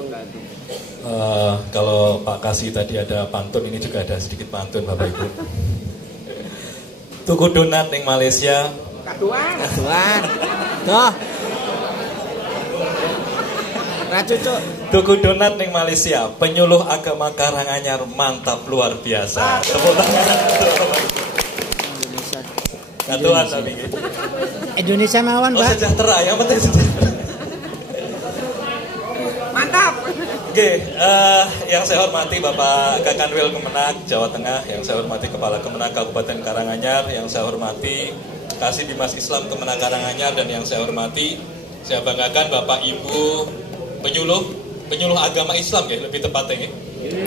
wabarakatuh. Kalau Pak Kasih tadi ada pantun, ini juga ada sedikit pantun Bapak Ibu. Tuku donat ning Malaysia. Kaduan. Tuh. Racucuk. Tuku donat ning Malaysia. Penyuluh agama Karanganyar mantap luar biasa. Tepuk tangan. Kaduan tapi gitu. Indonesia mawon, Oh, Pak. sejahtera, yang penting sejahtera. Mantap. Oke, yang saya hormati Bapak Kakanwil Kemenak Jawa Tengah, yang saya hormati Kepala Kemenak Kabupaten Karanganyar, yang saya hormati Kasih Dimas Islam Kemenak Karanganyar, dan yang saya hormati, saya banggakan Bapak Ibu penyuluh agama Islam ya, lebih tepatnya ya.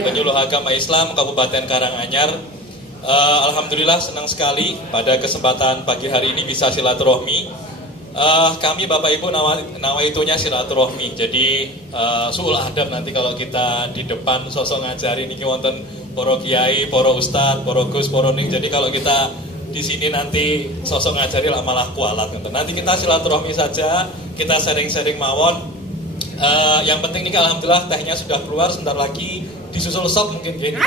Penyuluh agama Islam Kabupaten Karanganyar. Alhamdulillah senang sekali pada kesempatan pagi hari ini bisa silaturahmi. Kami Bapak Ibu nawaitunya silaturahmi. Jadi suul adab nanti kalau kita di depan sosok ngajari niki wonten para kiai, para ustad, para gus, para ning. Jadi kalau kita di sini nanti sosok ngajari lah malah kualat gitu. Nanti kita silaturahmi saja, kita sharing-sharing mawon. Yang penting nih alhamdulillah tehnya sudah keluar, sebentar lagi disusul sop mungkin gini.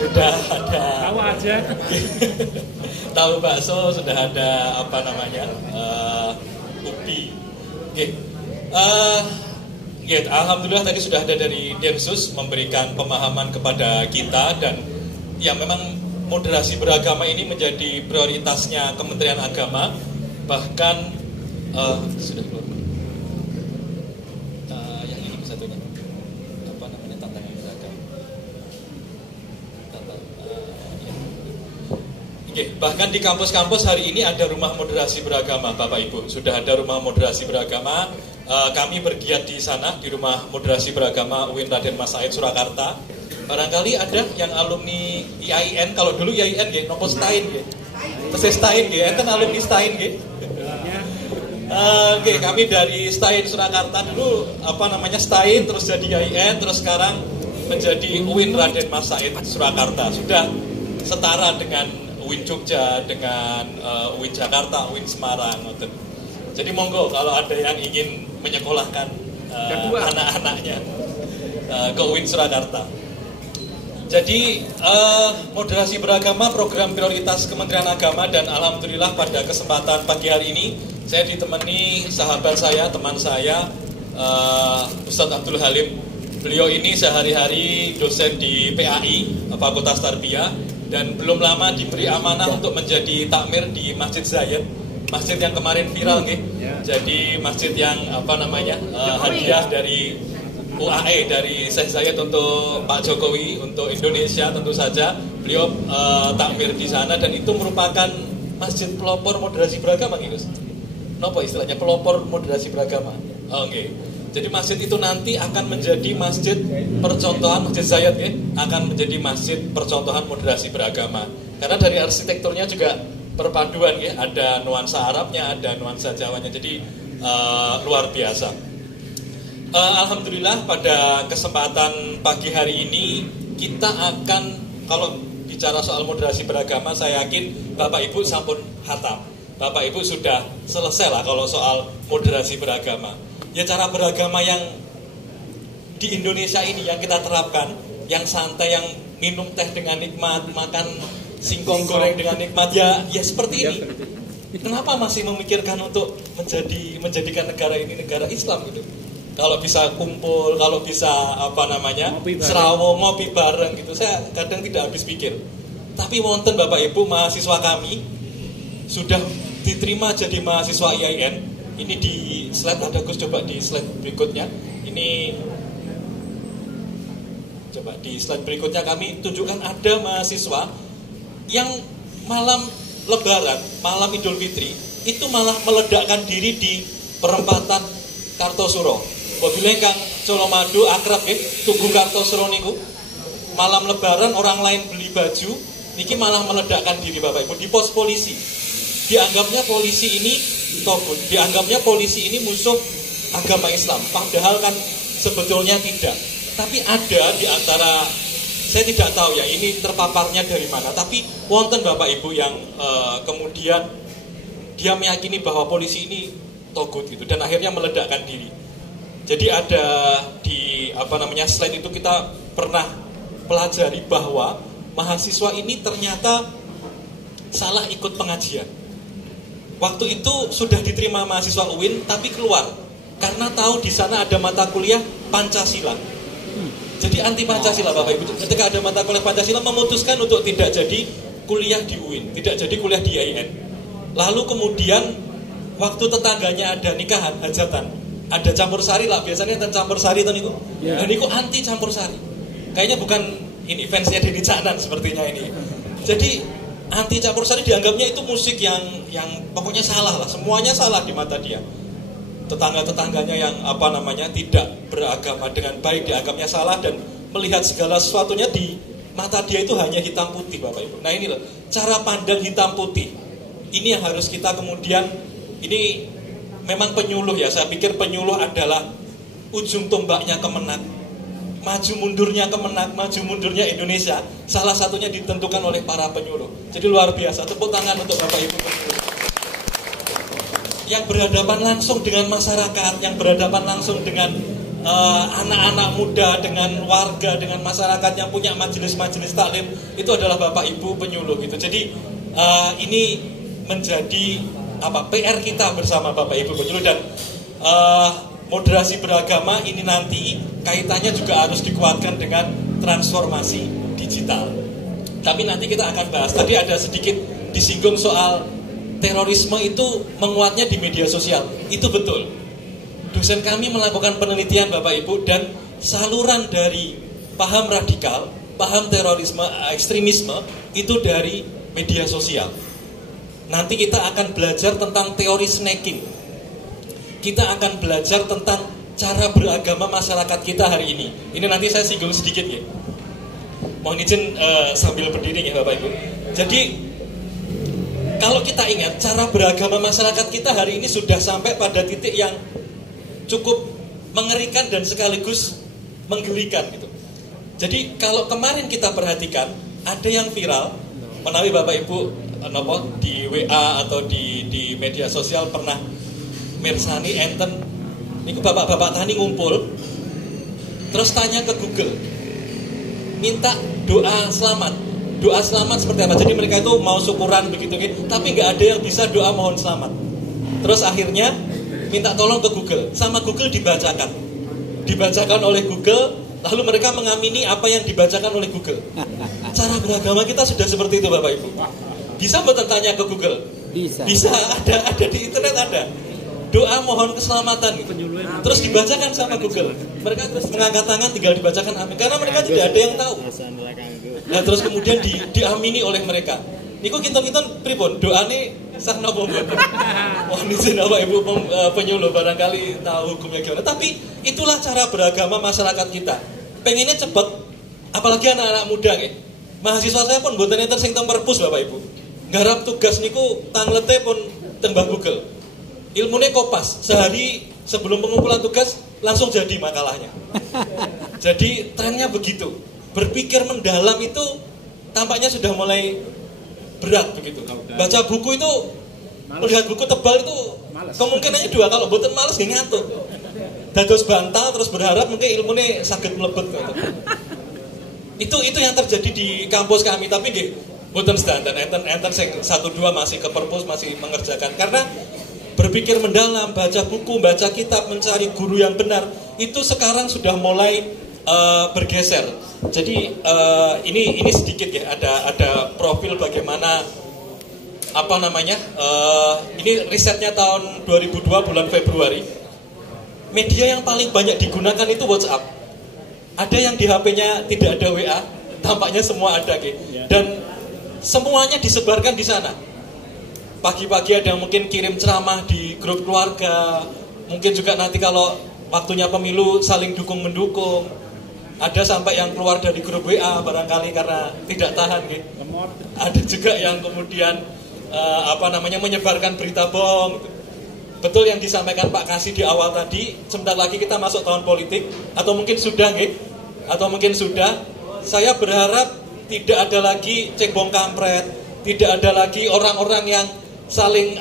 Sudah ada tahu aja. Tahu bakso, sudah ada apa namanya? Ubi. Oke. Alhamdulillah tadi sudah ada dari Densus memberikan pemahaman kepada kita, dan ya memang moderasi beragama ini menjadi prioritasnya Kementerian Agama. Bahkan sudah keluar. Yang ini satunya apa namanya, tantangan beragama. Bahkan di kampus-kampus hari ini ada rumah moderasi beragama, Bapak Ibu. Sudah ada rumah moderasi beragama. Kami bergiat di sana, di rumah moderasi beragama UIN Raden Mas Said Surakarta. Barangkali ada yang alumni IAIN. Kalau dulu IAIN ya, nopo Stein ya. Terus Stein ya, enten alumni Stein ya. Kami dari Stein Surakarta dulu apa namanya Stein, terus jadi IAIN, terus sekarang menjadi UIN Raden Mas Said Surakarta. Sudah setara dengan UIN Jogja, dengan UIN Jakarta, UIN Semarang. Jadi monggo kalau ada yang ingin menyekolahkan anak-anaknya ke UIN Surakarta. Jadi moderasi beragama program prioritas Kementerian Agama, dan alhamdulillah pada kesempatan pagi hari ini saya ditemani sahabat saya, teman saya, Ustadz Abdul Halim. Beliau ini sehari-hari dosen di PAI, Fakultas Tarbiyah, dan belum lama diberi amanah untuk menjadi takmir di Masjid Zayed, masjid yang kemarin viral nih. Jadi masjid yang apa namanya hadiah dari UAE, dari Syekh Zayed untuk Pak Jokowi, untuk Indonesia tentu saja. Beliau takmir di sana, dan itu merupakan masjid pelopor moderasi beragama nih, Gus. Nopo istilahnya pelopor moderasi beragama. Oke. Jadi masjid itu nanti akan menjadi masjid percontohan, Masjid Zayed ya, akan menjadi masjid percontohan moderasi beragama. Karena dari arsitekturnya juga perpaduan ya, ada nuansa Arabnya, ada nuansa Jawanya. Jadi luar biasa. Alhamdulillah pada kesempatan pagi hari ini kita akan, kalau bicara soal moderasi beragama, saya yakin Bapak Ibu sampun hatam. Bapak Ibu sudah selesai lah kalau soal moderasi beragama. Ya cara beragama yang di Indonesia ini yang kita terapkan, yang santai, yang minum teh dengan nikmat, makan singkong goreng dengan nikmat, ya seperti ini. Kenapa masih memikirkan untuk menjadikan negara ini negara Islam gitu? Kalau bisa kumpul, kalau bisa apa namanya serawo, ngopi bareng gitu, saya kadang tidak habis pikir. Tapi wonten Bapak Ibu mahasiswa kami sudah diterima jadi mahasiswa IAIN. Ini di slide ada Gus, coba di slide berikutnya. Ini coba di slide berikutnya kami tunjukkan ada mahasiswa yang malam Lebaran, malam Idul Fitri itu malah meledakkan diri di perempatan Kartosuro. Wabilnya Kang Colomadu akrab ya, Tugu Kartosuro niku. Malam Lebaran orang lain beli baju, niki malah meledakkan diri Bapak Ibu di pos polisi. Dianggapnya polisi ini togut, dianggapnya polisi ini musuh agama Islam. Padahal kan sebetulnya tidak. Tapi ada di antara, saya tidak tahu ya ini terpaparnya dari mana, tapi wonten Bapak Ibu yang kemudian dia meyakini bahwa polisi ini togut gitu, dan akhirnya meledakkan diri. Jadi ada di slide itu kita pernah pelajari bahwa mahasiswa ini ternyata salah ikut pengajian. Waktu itu sudah diterima mahasiswa UIN tapi keluar karena tahu di sana ada mata kuliah Pancasila. Jadi anti Pancasila Bapak Ibu. Ketika ada mata kuliah Pancasila memutuskan untuk tidak jadi kuliah di UIN, tidak jadi kuliah di IAIN. Lalu kemudian waktu tetangganya ada nikahan, hajatan, ada campur sari lah, biasanya dan campur sari itu niku. Dan niku anti campur sari. Kayaknya bukan ini fansnya Denny Caknan sepertinya ini. Jadi anti campur sari dianggapnya itu musik yang pokoknya salah lah, semuanya salah di mata dia. Tetangga-tetangganya yang tidak beragama dengan baik dianggapnya salah dan melihat segala sesuatunya di mata dia itu hanya hitam putih Bapak Ibu. Nah ini loh, cara pandang hitam putih. Ini yang harus kita kemudian, ini memang penyuluh ya, saya pikir penyuluh adalah ujung tombaknya Kemenak. Maju mundurnya Kemenak, maju mundurnya Indonesia, salah satunya ditentukan oleh para penyuluh. Jadi luar biasa, tepuk tangan untuk Bapak Ibu penyuluh. Yang berhadapan langsung dengan masyarakat, yang berhadapan langsung dengan anak-anak muda, dengan warga, dengan masyarakat yang punya majelis-majelis taklim, itu adalah Bapak Ibu penyuluh gitu. Jadi ini menjadi PR kita bersama Bapak Ibu penyuluh. Dan moderasi beragama ini nanti kaitannya juga harus dikuatkan dengan transformasi digital. Tapi nanti kita akan bahas. Tadi ada sedikit disinggung soal terorisme itu menguatnya di media sosial. Itu betul. Dosen kami melakukan penelitian Bapak Ibu, dan saluran dari paham radikal, paham terorisme, ekstremisme itu dari media sosial. Nanti kita akan belajar tentang teori snacking. Kita akan belajar tentang cara beragama masyarakat kita hari ini. Ini nanti saya singgung sedikit ya. Mohon izin sambil berdiri ya Bapak Ibu. Jadi kalau kita ingat, cara beragama masyarakat kita hari ini sudah sampai pada titik yang cukup mengerikan dan sekaligus menggelikan gitu. Jadi kalau kemarin kita perhatikan, ada yang viral, menawi Bapak Ibu di WA atau di media sosial pernah mirsani enten, niku bapak-bapak tani ngumpul, terus tanya ke Google, minta doa selamat. Doa selamat seperti apa? Jadi mereka itu mau syukuran begitu, tapi nggak ada yang bisa doa mohon selamat. Terus akhirnya minta tolong ke Google, sama Google dibacakan oleh Google, lalu mereka mengamini apa yang dibacakan oleh Google. Cara beragama kita sudah seperti itu Bapak Ibu. Bisa bertanya ke Google? Bisa, ada di internet ada. Doa mohon keselamatan gitu. Terus dibacakan sama Google. Mereka terus mengangkat tangan, tinggal dibacakan amin, karena mereka tidak ada yang tahu. Nah terus kemudian diamini oleh mereka. Niku kinten-kinten pripun doane sah napa mboten. Mohon izin Bapak Ibu penyuluh barangkali tahu hukumnya gimana. Tapi itulah cara beragama masyarakat kita. Pengennya cepet, apalagi anak-anak muda nggih. Mahasiswa saya pun mboten enten sing teng perpus Bapak Ibu. Garap tugas niku tanglete pun teng Google. Ilmune kopas, sehari sebelum pengumpulan tugas langsung jadi makalahnya. Jadi trennya begitu. Berpikir mendalam itu tampaknya sudah mulai berat begitu. Baca buku itu, melihat buku tebal itu kemungkinannya dua, kalau boten males nggih ngantuk. Dados bantal terus berharap mungkin ilmune saged mlebet gitu. Itu yang terjadi di kampus kami, tapi nggih boten sedanten enten sing 1-2 masih ke perpus, masih mengerjakan karena berpikir mendalam, baca buku, baca kitab, mencari guru yang benar, itu sekarang sudah mulai bergeser. Jadi ini sedikit ya, ada profil bagaimana ini risetnya tahun 2002 bulan Februari. Media yang paling banyak digunakan itu WhatsApp. Ada yang di HP-nya tidak ada WA, tampaknya semua ada gitu. Dan semuanya disebarkan di sana. Pagi-pagi ada yang mungkin kirim ceramah di grup keluarga, mungkin juga nanti kalau waktunya pemilu saling dukung-mendukung. Ada sampai yang keluar dari grup WA barangkali karena tidak tahan gitu. Ada juga yang kemudian menyebarkan berita bohong gitu. Betul yang disampaikan Pak Kasih di awal tadi, sebentar lagi kita masuk tahun politik, atau mungkin sudah gitu, atau mungkin sudah. Saya berharap tidak ada lagi cebong kampret, tidak ada lagi orang-orang yang saling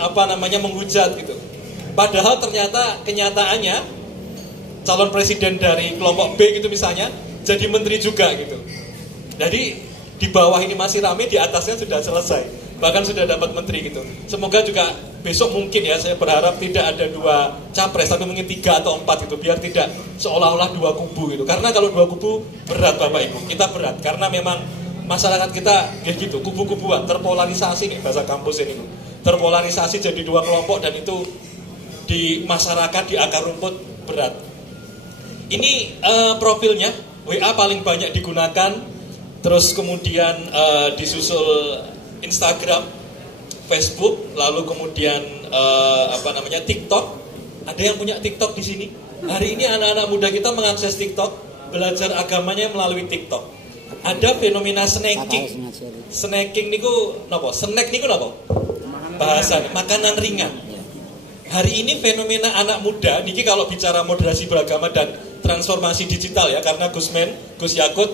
menghujat gitu. Padahal ternyata kenyataannya calon presiden dari kelompok B gitu misalnya, jadi menteri juga gitu. Jadi di bawah ini masih rame, di atasnya sudah selesai, bahkan sudah dapat menteri gitu. Semoga juga besok mungkin ya, saya berharap tidak ada 2 capres, tapi mungkin 3 atau 4 gitu, biar tidak seolah-olah 2 kubu gitu. Karena kalau 2 kubu berat Bapak Ibu, kita berat, karena memang masyarakat kita kayak gitu, kubu-kubuan, terpolarisasi nih bahasa kampus ini, terpolarisasi jadi 2 kelompok, dan itu di masyarakat, di akar rumput berat. Ini profilnya, WA paling banyak digunakan, terus kemudian disusul Instagram, Facebook, lalu kemudian TikTok. Ada yang punya TikTok di sini? Hari ini anak-anak muda kita mengakses TikTok, belajar agamanya melalui TikTok. Ada fenomena snacking. Snacking niku napa? Snack niku napa? Bahasa makanan ringan. Hari ini fenomena anak muda niki kalau bicara moderasi beragama dan transformasi digital ya, karena Gus Yakut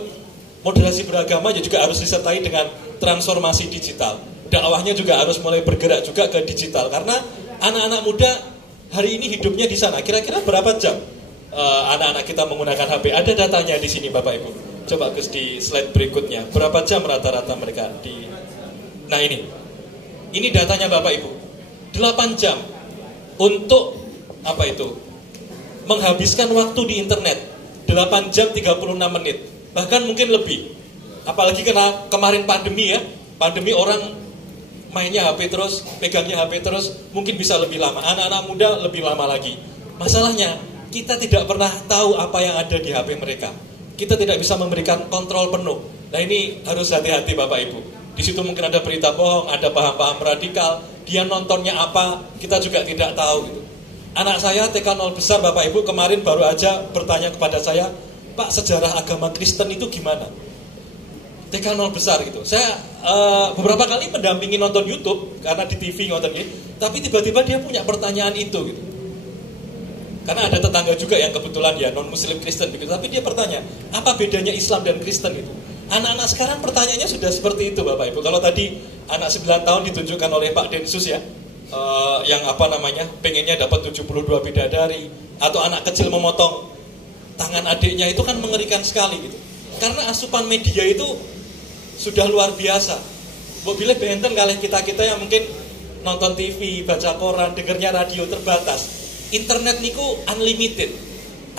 moderasi beragama juga harus disertai dengan transformasi digital. Dakwahnya juga harus mulai bergerak juga ke digital, karena anak-anak muda hari ini hidupnya di sana. Kira-kira berapa jam anak-anak kita menggunakan HP? Ada datanya di sini Bapak Ibu. Coba Gus di slide berikutnya. Berapa jam rata-rata mereka di? Nah ini datanya Bapak Ibu. 8 jam untuk apa itu? Menghabiskan waktu di internet. 8 jam 36 menit. Bahkan mungkin lebih. Apalagi karena kemarin pandemi ya. Pandemi orang mainnya HP terus, pegangnya HP terus, mungkin bisa lebih lama. Anak-anak muda lebih lama lagi. Masalahnya, kita tidak pernah tahu apa yang ada di HP mereka. Kita tidak bisa memberikan kontrol penuh. Nah ini harus hati-hati Bapak Ibu. Di situ mungkin ada berita bohong, ada paham-paham radikal. Dia nontonnya apa, kita juga tidak tahu gitu. Anak saya TK 0 besar Bapak Ibu kemarin baru aja bertanya kepada saya, Pak, sejarah agama Kristen itu gimana? TK 0 besar gitu. Saya beberapa kali mendampingi nonton YouTube karena di TV nonton gitu. Tapi tiba-tiba dia punya pertanyaan itu gitu. Karena ada tetangga juga yang kebetulan ya non Muslim Kristen gitu. Tapi dia bertanya, apa bedanya Islam dan Kristen itu? Anak-anak sekarang pertanyaannya sudah seperti itu Bapak Ibu. Kalau tadi anak 9 tahun ditunjukkan oleh Pak Densus ya, yang pengennya dapat 72 bidadari, atau anak kecil memotong tangan adiknya, itu kan mengerikan sekali gitu. Karena asupan media itu sudah luar biasa. Bila benten kali kita yang mungkin nonton TV, baca koran, dengernya radio terbatas. Internet niku unlimited.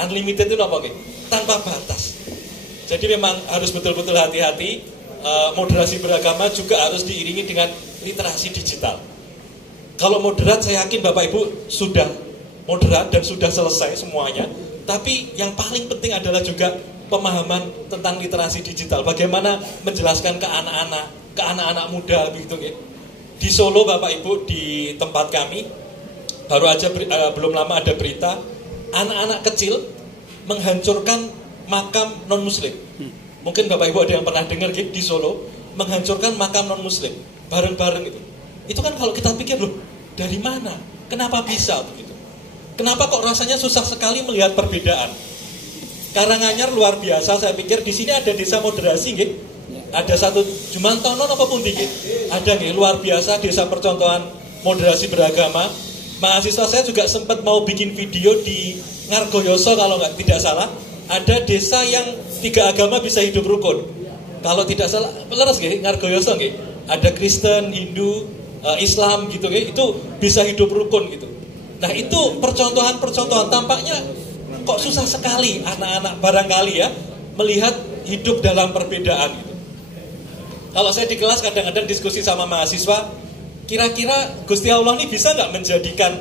Unlimited itu apa? Tanpa batas. Jadi memang harus betul-betul hati-hati. Moderasi beragama juga harus diiringi dengan literasi digital. Kalau moderat, saya yakin Bapak Ibu sudah moderat dan sudah selesai semuanya. Tapi yang paling penting adalah juga pemahaman tentang literasi digital. Bagaimana menjelaskan ke anak-anak muda begitu ya. Di Solo Bapak Ibu, di tempat kami baru aja belum lama ada berita anak-anak kecil menghancurkan makam non muslim. Mungkin Bapak Ibu ada yang pernah dengar gitu, di Solo menghancurkan makam non muslim bareng-bareng itu. Itu kan kalau kita pikir loh, dari mana? Kenapa bisa begitu? Kenapa kok rasanya susah sekali melihat perbedaan? Karanganyar luar biasa, saya pikir di sini ada desa moderasi gitu. Ada satu Jumantono apapun dikit. Ada gitu, luar biasa desa percontohan moderasi beragama. Mahasiswa saya juga sempat mau bikin video di Ngargoyoso kalau tidak salah. Ada desa yang 3 agama bisa hidup rukun. Kalau tidak salah, leres gitu, Ngargoyoso gitu. Ada Kristen, Hindu, Islam gitu gitu. Itu bisa hidup rukun gitu. Nah itu percontohan-percontohan, tampaknya kok susah sekali anak-anak barangkali ya melihat hidup dalam perbedaan gitu. Kalau saya di kelas kadang-kadang diskusi sama mahasiswa, kira-kira Gusti Allah ini bisa nggak menjadikan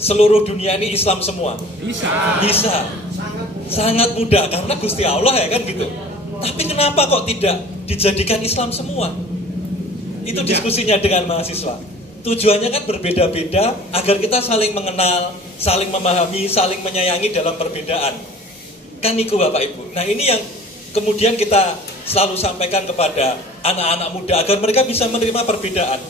seluruh dunia ini Islam semua? Bisa. Sangat mudah karena Gusti Allah ya kan gitu. Tapi kenapa kok tidak dijadikan Islam semua? Itu diskusinya dengan mahasiswa. Tujuannya kan berbeda-beda agar kita saling mengenal, saling memahami, saling menyayangi dalam perbedaan. Kan itu Bapak Ibu. Nah ini yang kemudian kita selalu sampaikan kepada anak-anak muda agar mereka bisa menerima perbedaan.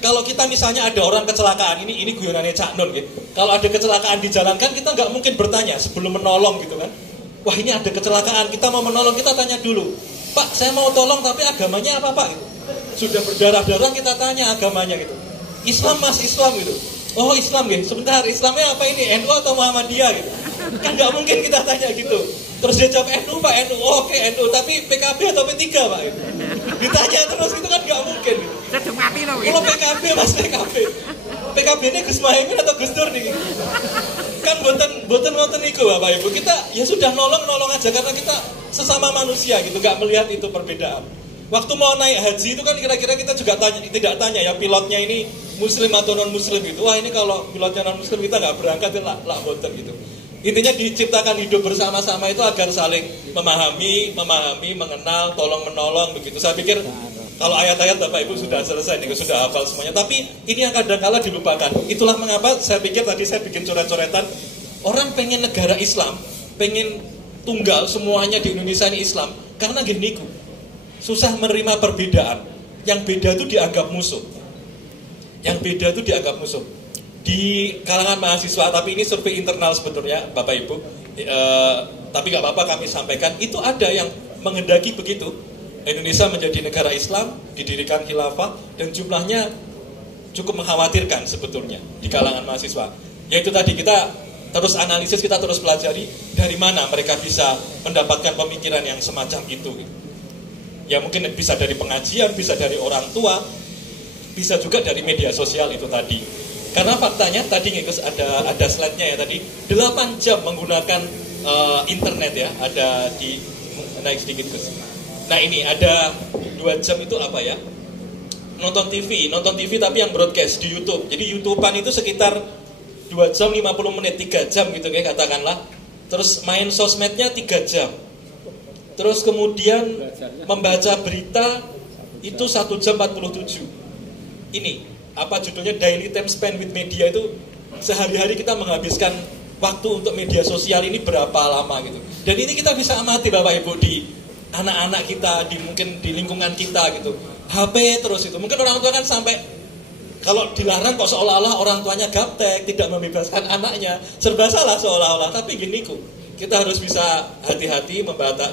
Kalau kita misalnya ada orang kecelakaan, ini guyonannya Cak Nun gitu. Kalau ada kecelakaan di jalan kan kita nggak mungkin bertanya sebelum menolong gitu kan. Wah ini ada kecelakaan, kita mau menolong, kita tanya dulu. Pak saya mau tolong tapi agamanya apa Pak? Gitu. Sudah berdarah-darah kita tanya agamanya gitu. Islam Mas, Islam gitu. Oh Islam gitu. Sebentar, Islamnya apa ini? NU atau Muhammadiyah gitu. Kan nggak mungkin kita tanya gitu. Terus dia jawab NU Pak, NU. Oh, oke NU, tapi PKB atau P3 Pak? Ditanya terus itu kan nggak mungkin. Kalau PKB Mas PKB. PKB ini Gus Muhaimin atau Gus Dur nih? Kan boten ngoten niku Bapak Ibu. Kita ya sudah nolong aja karena kita sesama manusia gitu, nggak melihat itu perbedaan. Waktu mau naik haji itu kan kira-kira kita juga tidak tanya ya pilotnya ini muslim atau non muslim gitu. Wah ini kalau pilotnya non muslim kita nggak berangkat ya lah boten gitu. Intinya diciptakan hidup bersama-sama itu agar saling memahami, mengenal, tolong menolong begitu. Saya pikir kalau ayat-ayat Bapak Ibu sudah selesai nih, sudah hafal semuanya. Tapi ini yang kadang-kala dilupakan. Itulah mengapa saya pikir tadi saya bikin coret-coretan. Orang pengen negara Islam, pengen tunggal semuanya di Indonesia ini Islam karena gini ku. Susah menerima perbedaan. Yang beda itu dianggap musuh. Di kalangan mahasiswa, tapi ini survei internal sebetulnya Bapak Ibu. Tapi gak apa-apa kami sampaikan. Itu ada yang menghendaki begitu. Indonesia menjadi negara Islam, didirikan khilafah, dan jumlahnya cukup mengkhawatirkan sebetulnya di kalangan mahasiswa. Yaitu tadi kita terus analisis, kita terus pelajari dari mana mereka bisa mendapatkan pemikiran yang semacam itu. Ya mungkin bisa dari pengajian, bisa dari orang tua, bisa juga dari media sosial itu tadi. Karena faktanya tadi Gus ada slide-nya ya tadi 8 jam menggunakan internet ya, ada di naik sedikit Gus. Nah ini ada 2 jam itu apa ya? Nonton TV tapi yang broadcast di YouTube. Jadi YouTubean itu sekitar 2 jam 50 menit, 3 jam gitu kayak katakanlah. Terus main sosmednya 3 jam. Terus kemudian membaca berita itu 1 jam 47. Ini apa judulnya, daily time spend with media, itu sehari-hari kita menghabiskan waktu untuk media sosial ini berapa lama gitu. Dan ini kita bisa amati Bapak Ibu di anak-anak kita, mungkin di lingkungan kita gitu. HP terus itu. Mungkin orang tua kan sampai kalau dilarang kok seolah-olah orang tuanya gaptek, tidak membebaskan anaknya, serba salah seolah-olah. Tapi gini ku, kita harus bisa hati-hati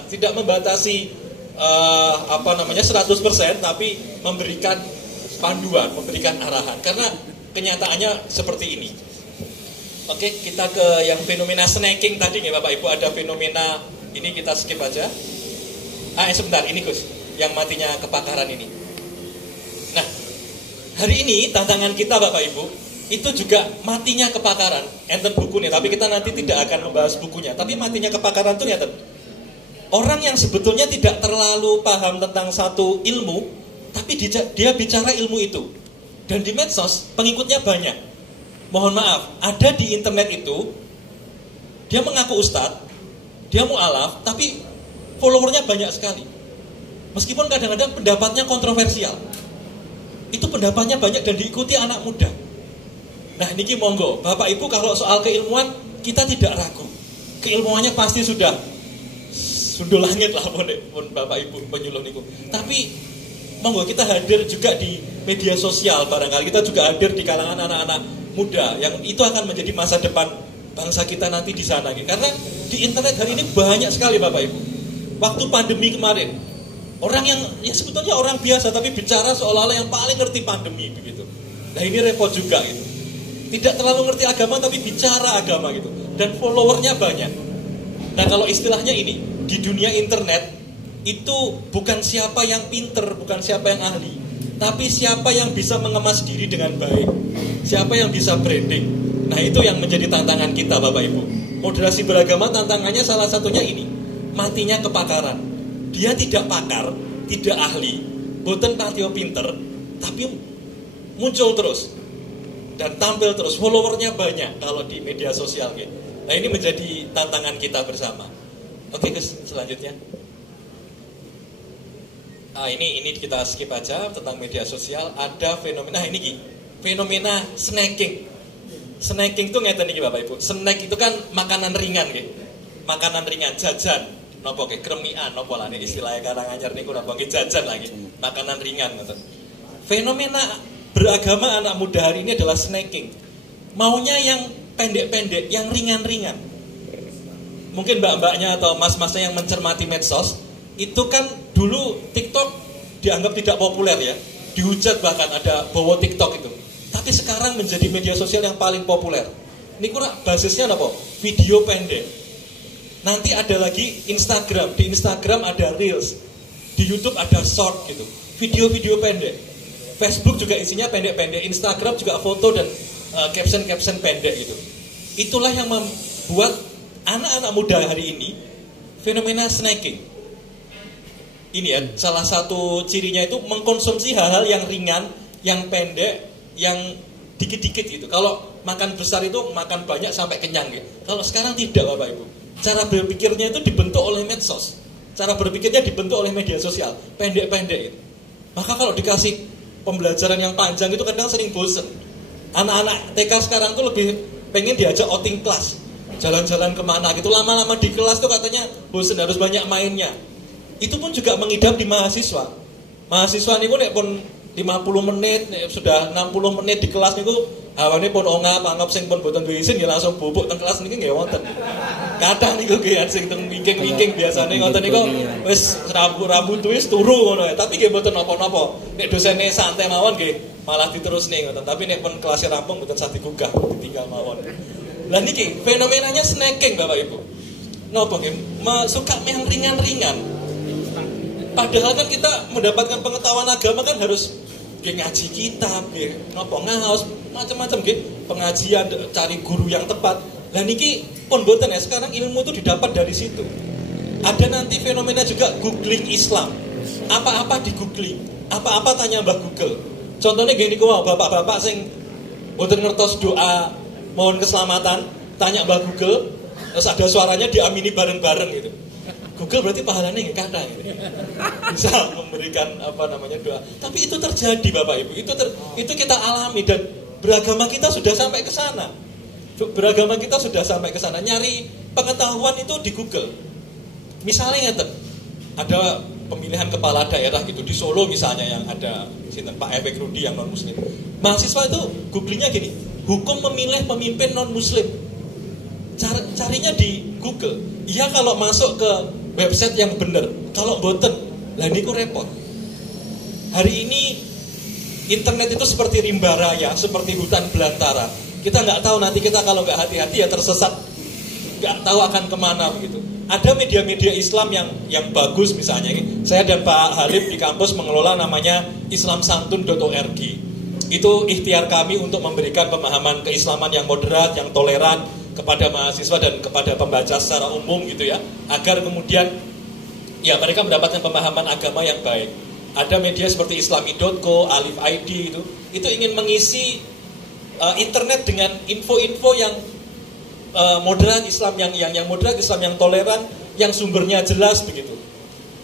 tidak membatasi 100%, tapi memberikan panduan, memberikan arahan. Karena kenyataannya seperti ini. Oke, kita ke yang fenomena snacking tadi ya Bapak Ibu. Ada fenomena ini, kita skip aja. Sebentar, ini Gus, yang matinya kebakaran ini. Nah, hari ini tantangan kita Bapak Ibu, itu juga matinya kebakaran. Enten buku nih, tapi kita nanti tidak akan membahas bukunya. Tapi matinya kebakaran itu nyata. Orang yang sebetulnya tidak terlalu paham tentang satu ilmu, tapi dia bicara ilmu itu. Dan di medsos, pengikutnya banyak. Mohon maaf, ada di internet itu, dia mengaku ustadz, dia mu'alaf, tapi followernya banyak sekali. Meskipun kadang-kadang pendapatnya kontroversial. Itu pendapatnya banyak dan diikuti anak muda. Nah ini monggo, Bapak Ibu kalau soal keilmuan, kita tidak ragu. Keilmuannya pasti sudah langit lah pun Bapak Ibu penyuluh niku. Tapi monggo kita hadir juga di media sosial barangkali. Kita juga hadir di kalangan anak-anak muda yang itu akan menjadi masa depan bangsa kita nanti di sana. Karena di internet hari ini banyak sekali Bapak Ibu. Waktu pandemi kemarin, orang yang ya sebetulnya orang biasa tapi bicara seolah-olah yang paling ngerti pandemi begitu. Nah ini repot juga gitu. Tidak terlalu ngerti agama tapi bicara agama gitu. Dan followernya banyak. Nah kalau istilahnya ini, di dunia internet itu bukan siapa yang pinter, bukan siapa yang ahli, tapi siapa yang bisa mengemas diri dengan baik, siapa yang bisa branding. Nah itu yang menjadi tantangan kita Bapak Ibu. Moderasi beragama tantangannya salah satunya ini, matinya kepakaran. Dia tidak pakar, tidak ahli, boten patio pinter, tapi muncul terus dan tampil terus, followernya banyak kalau di media sosial gitu. Nah ini menjadi tantangan kita bersama. Oke Gus, selanjutnya. Ini kita skip aja tentang media sosial. Ada fenomena ini fenomena snacking. Snacking itu ngeten iki Bapak Ibu. Snack itu kan makanan ringan gitu. Makanan ringan, jajan. Nopo ke kremian, nopo lah nih istilahnya Karanganyar niku nopo ke jajan lagi. Makanan ringan gitu. Fenomena beragama anak muda hari ini adalah snacking. Maunya yang pendek-pendek, yang ringan-ringan. Mungkin mbak-mbaknya atau mas-masnya yang mencermati medsos, itu kan dulu TikTok dianggap tidak populer ya. Dihujat bahkan ada bawa TikTok itu. Tapi sekarang menjadi media sosial yang paling populer. Ini kurang basisnya apa? Video pendek. Nanti ada lagi Instagram. Di Instagram ada Reels. Di YouTube ada Short gitu. Video-video pendek. Facebook juga isinya pendek-pendek. Instagram juga foto dan caption-caption pendek gitu. Itulah yang membuat anak-anak muda hari ini fenomena snacking. Ini ya, salah satu cirinya itu mengkonsumsi hal-hal yang ringan, yang pendek, yang dikit-dikit gitu. Kalau makan besar itu makan banyak sampai kenyang gitu. Kalau sekarang tidak, Bapak Ibu. Cara berpikirnya itu dibentuk oleh medsos. Cara berpikirnya dibentuk oleh media sosial, pendek-pendek gitu. Maka kalau dikasih pembelajaran yang panjang itu kadang sering bosen. Anak-anak TK sekarang tuh lebih pengen diajak outing kelas, jalan-jalan kemana gitu. Lama-lama di kelas tuh katanya bosen, harus banyak mainnya. Itu pun juga mengidap di mahasiswa. Mahasiswa ini pun 50 menit, sudah 60 menit di kelas niku hawane pun ongap anggap sing pun boten duwe izin ya langsung bubuk teng kelas niki nggih wonten. Kadang niku nggih sing teng wingking-wingking biasane ngoten niku wis rambut wis turu ngono ya, tapi nggih boten napa-napa. Nek dosene santai mawon nggih malah diterusne ngoten, tapi nek pun kelasnya rampung boten sah digugah, ditinggal mawon. Lah niki fenomenanya snacking Bapak Ibu. Napa nggih? Suka yang ringan-ringan. Padahal kan kita mendapatkan pengetahuan agama kan harus ngaji kitab, nopo ngaos, macam-macam pengajian, cari guru yang tepat. Lah niki pun boten ya, sekarang ilmu itu didapat dari situ. Ada nanti fenomena juga googling Islam. Apa-apa di googling, apa-apa tanya Mbah Google. Contohnya gini kok, bapak-bapak sing boten ngertos doa mohon keselamatan, tanya Mbah Google, terus ada suaranya diamini bareng-bareng gitu. Google berarti pahalanya nggak kata gitu. Bisa memberikan doa. Tapi itu terjadi Bapak Ibu. Itu kita alami dan beragama kita sudah sampai ke sana. Beragama kita sudah sampai ke sana. Nyari pengetahuan itu di Google. Misalnya ada pemilihan kepala daerah gitu di Solo misalnya yang ada Pak Efek Rudi yang non Muslim. Mahasiswa itu googlingnya gini, hukum memilih pemimpin non Muslim. Carinya di Google. Iya kalau masuk ke website yang benar. Kalau boten, lah niku repot. Hari ini internet itu seperti rimba raya, seperti hutan belantara. Kita nggak tahu nanti kita kalau nggak hati-hati ya tersesat, nggak tahu akan kemana begitu. Ada media-media Islam yang bagus misalnya. Saya dan Pak Halim di kampus mengelola namanya islamsantun.org. Itu ikhtiar kami untuk memberikan pemahaman keislaman yang moderat, yang toleran kepada mahasiswa dan kepada pembaca secara umum gitu ya, agar kemudian ya mereka mendapatkan pemahaman agama yang baik. Ada media seperti islami.co, Alif ID itu ingin mengisi internet dengan info-info yang moderat Islam, yang moderat Islam, yang toleran, yang sumbernya jelas begitu.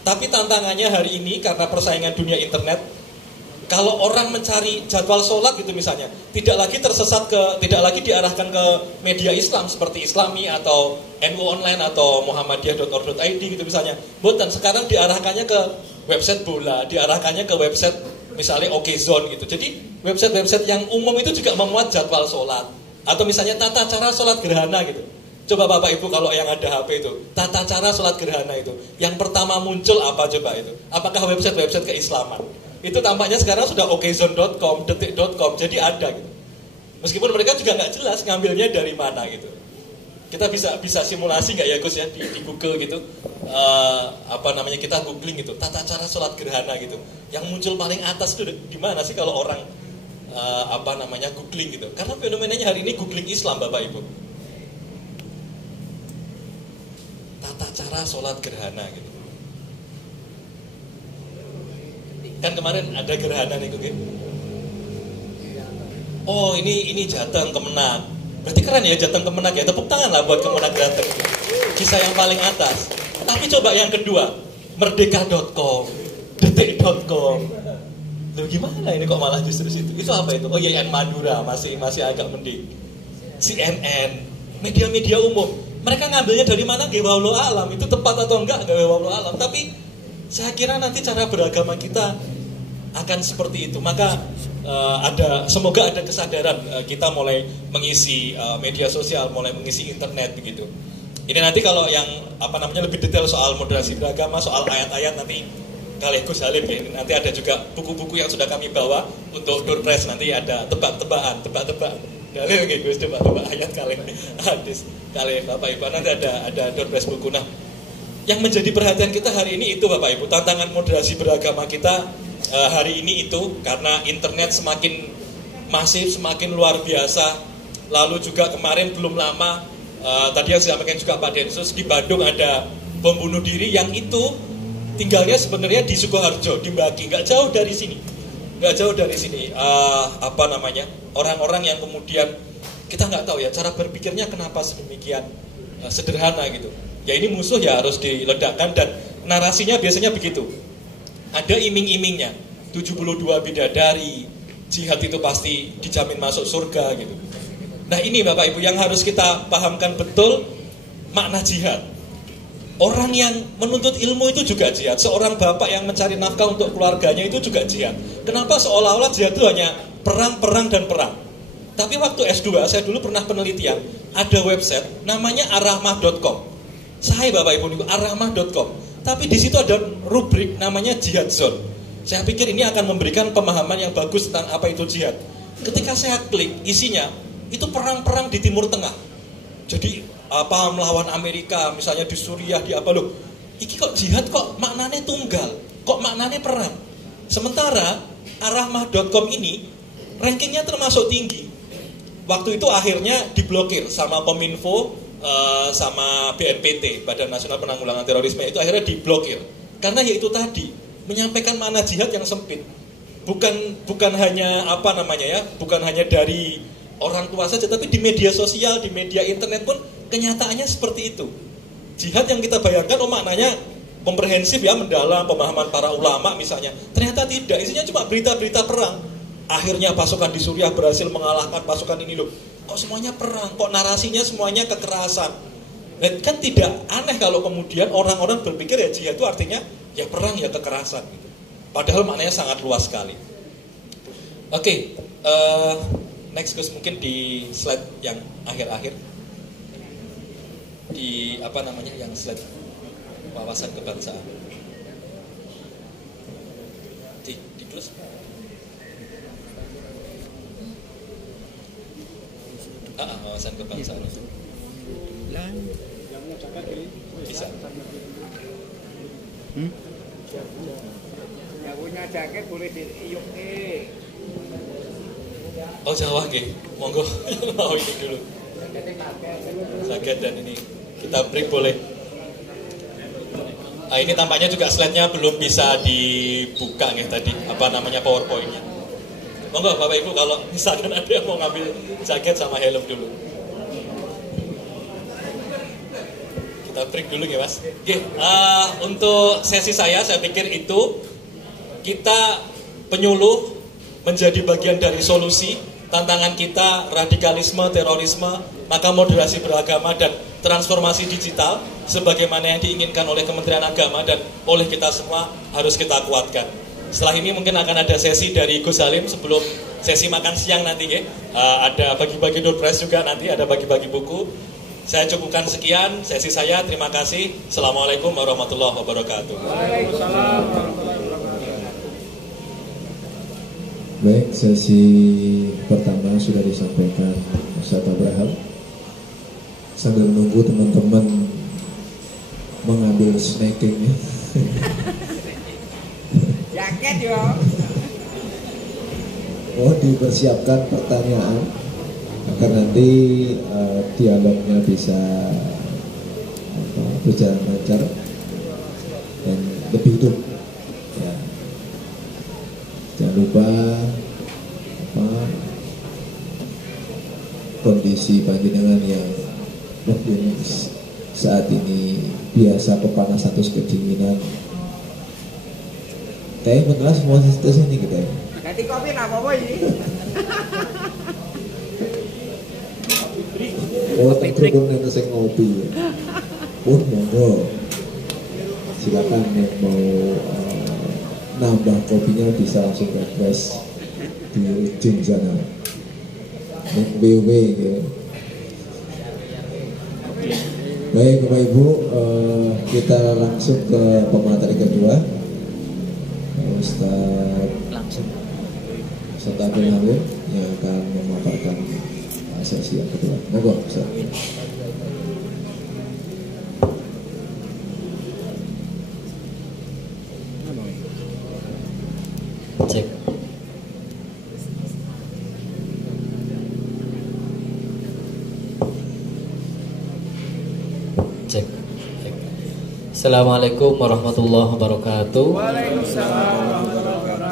Tapi tantangannya hari ini karena persaingan dunia internet, kalau orang mencari jadwal sholat gitu misalnya, tidak lagi diarahkan ke media Islam seperti Islami atau NU Online atau Muhammadiyah.org.id gitu misalnya. Boten, sekarang diarahkannya ke website bola, diarahkannya ke website misalnya OKZone gitu. Jadi website-website yang umum itu juga memuat jadwal sholat. Atau misalnya tata cara sholat gerhana gitu. Coba Bapak Ibu kalau yang ada HP itu, tata cara sholat gerhana itu, yang pertama muncul apa coba itu? Apakah website-website keislaman? Itu tampaknya sekarang sudah okzone.com, detik.com, jadi ada gitu. Meskipun mereka juga nggak jelas ngambilnya dari mana gitu. Kita bisa simulasi nggak ya Gus ya di Google gitu, kita googling gitu, tata cara sholat gerhana gitu. Yang muncul paling atas itu di mana sih kalau orang googling gitu? Karena fenomenanya hari ini googling Islam Bapak Ibu. Tata cara sholat gerhana gitu. Kan kemarin ada gerhana nih gitu. Oh ini Jateng Kemenang. Berarti keren ya Jateng Kemenang ya. Tepuk tangan lah buat Kemenang Jateng. Kisah yang paling atas. Tapi coba yang kedua, merdeka.com, detik.com. Loh gimana ini kok malah justru situ? Itu apa itu? Oh YN Madura masih agak mending. CNN, media-media umum. Mereka ngambilnya dari mana? Wallahu alam. Itu tepat atau enggak? Wallahu alam. Tapi saya kira nanti cara beragama kita akan seperti itu. Maka semoga ada kesadaran kita mulai mengisi media sosial, mulai mengisi internet begitu. Ini nanti kalau yang lebih detail soal moderasi beragama, soal ayat-ayat nanti kali Gus Halim ya. Nanti ada juga buku-buku yang sudah kami bawa untuk Doorpress, nanti ada tebak-tebakan. Dalil nggih Gus Bapak ayat kali hadis kali Bapak Ibu nanti ada door prize buku. Nah, yang menjadi perhatian kita hari ini itu Bapak Ibu, tantangan moderasi beragama kita hari ini itu karena internet semakin masif, semakin luar biasa. Lalu juga kemarin belum lama tadi yang disampaikan juga Pak Densus, di Bandung ada bom bunuh diri yang itu tinggalnya sebenarnya di Sukoharjo, di Baki, nggak jauh dari sini. Orang-orang yang kemudian kita nggak tahu ya cara berpikirnya kenapa sedemikian sederhana gitu. Ya ini musuh ya harus diledakkan, dan narasinya biasanya begitu. Ada iming-imingnya, 72 bidadari, jihad itu pasti dijamin masuk surga gitu. Nah ini Bapak Ibu yang harus kita pahamkan betul makna jihad. Orang yang menuntut ilmu itu juga jihad. Seorang bapak yang mencari nafkah untuk keluarganya itu juga jihad. Kenapa seolah-olah jihad itu hanya perang, dan perang? Tapi waktu S2 saya dulu pernah penelitian, ada website namanya arahmah.com. Saya Bapak Ibu niku arahmah.com. Tapi di situ ada rubrik namanya jihad zone. Saya pikir ini akan memberikan pemahaman yang bagus tentang apa itu jihad. Ketika saya klik, isinya itu perang-perang di Timur Tengah. Jadi melawan Amerika, misalnya di Suriah, di apa loh. Iki kok jihad kok maknanya tunggal, kok maknanya perang. Sementara arahmah.com ini rankingnya termasuk tinggi. Waktu itu akhirnya diblokir sama Kominfo, sama BNPT, Badan Nasional Penanggulangan Terorisme, itu akhirnya diblokir. Karena yaitu tadi menyampaikan makna jihad yang sempit. Bukan hanya bukan hanya dari orang tua saja, tapi di media sosial, di media internet pun kenyataannya seperti itu. Jihad yang kita bayangkan maknanya komprehensif ya, mendalam, pemahaman para ulama misalnya. Ternyata tidak, isinya cuma berita-berita perang. Akhirnya pasukan di Suriah berhasil mengalahkan pasukan ini loh. Kok semuanya perang, kok narasinya semuanya kekerasan. Dan kan tidak aneh kalau kemudian orang-orang berpikir ya jihad itu artinya ya perang, ya kekerasan gitu. Padahal maknanya sangat luas sekali. Oke, next Gus, mungkin di slide yang akhir-akhir. Di yang slide wawasan kebangsaan. Di close. Wawasan kebangsaan. Bisa. Yang punya jaket boleh diiyuk Oh Jawa nggih, monggo mau ini dulu. Jaket dan ini kita break boleh. Ini tampaknya juga slide-nya belum bisa dibuka nih tadi, PowerPoint-nya. Monggo Bapak Ibu kalau misalkan ada yang mau ngambil jaket sama helm dulu. Kita break dulu ya Mas. Oke, untuk sesi saya pikir itu kita penyuluh menjadi bagian dari solusi. Tantangan kita radikalisme, terorisme, maka moderasi beragama dan transformasi digital sebagaimana yang diinginkan oleh Kementerian Agama dan oleh kita semua harus kita kuatkan. Setelah ini mungkin akan ada sesi dari Gus Salim sebelum sesi makan siang nanti ya. Ada bagi-bagi door prize juga nanti, ada bagi-bagi buku. Saya cukupkan sekian sesi saya. Terima kasih. Assalamualaikum warahmatullahi wabarakatuh. Waalaikumsalam warahmatullahi wabarakatuh. Baik, sesi pertama sudah disampaikan Ustaz Abraham. Sambil menunggu teman-teman mengambil snackingnya. Jaket yo. Dipersiapkan pertanyaan agar nanti dialognya bisa berjalan lancar dan lebih hidup. Ya. Jangan lupa kondisi panjenengan yang mungkin saat ini biasa kepanasan atau kedinginan. Tapi beneran semua situasi ini kita. Jadi kopi apa ini? Terus nanti saya ngopi. Monggo. Silakan yang mau nambah kopinya bisa langsung request di ujung sana. BW gitu. Baik Bapak Ibu, kita langsung ke pemateri kedua. Ustaz Abdul Halim yang akan memaparkan sesi yang kedua. Monggo, Ustaz. Cek. Cek. Cek. Assalamualaikum warahmatullahi wabarakatuh.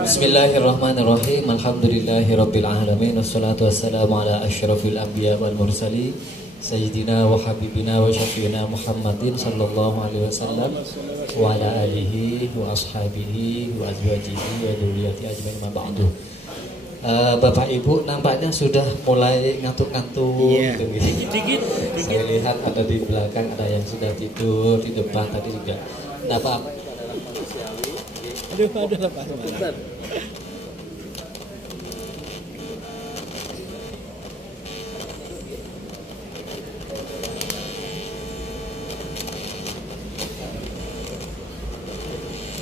Bismillahirrahmanirrahim. Alhamdulillahirabbil alamin. Wassalatu wassalamu ala asyrafil anbiya wal mursalin sayyidina wa habibina wa syafiina Muhammadin sallallahu alaihi wasallam wa ala alihi wa ashabihi wa azwajihi wa dzurriyyati ajmain ma ba'du. Bapak Ibu nampaknya sudah mulai ngantuk-ngantuk. Iya. Dikit. Saya lihat ada di belakang, ada yang sudah tidur, di depan tadi juga. Apa? Aduh, lepas.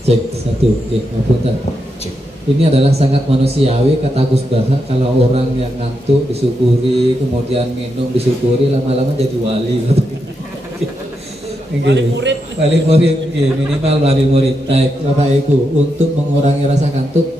Cek satu, mapunten. Ini adalah sangat manusiawi kata Gus Baha, kalau orang yang ngantuk disyukuri, kemudian minum disyukuri, lama-lama jadi wali. Wali murid, minimal wali murid. Baik, Bapak Ibu, untuk mengurangi rasa kantuk,